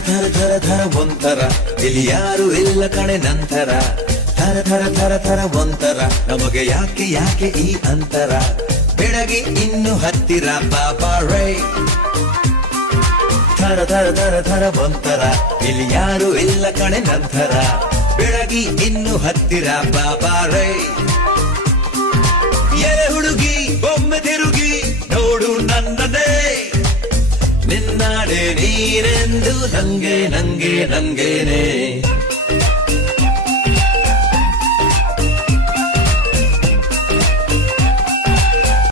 ಥರ ಥರ ಥರ ಒಂಥರ ಇಲ್ಲಿ ಯಾರು ಇಲ್ಲ ಕಣೆ ನಂತರ ಥರ ಥರ ಥರ ಥರ ಒಂಥರ ನಮಗೆ ಯಾಕೆ ಯಾಕೆ ಈ ಅಂತರ ಬೆಳಗಿ ಇನ್ನು ಹತ್ತಿರ ಬಾಬಾ ರೇ ಥರ ಥರ ಥರ ಥರ ಒಂಥರ ಇಲ್ಲಿ ಯಾರು ಇಲ್ಲ ಕಣೆ ನಂತರ ಬೆಳಗಿ ಇನ್ನು ಹತ್ತಿರ ಬಾಬಾ ರೇ ಎರೆ ಹುಡುಗಿ ಒಮ್ಮೆ ತಿರುಗಿ ನೋಡು ನನ್ನದೇ ನಿನ್ನಾಡೆ ನೀನೆಂದು ನಂಗೆ ನಂಗೆ ನಂಗೇನೆ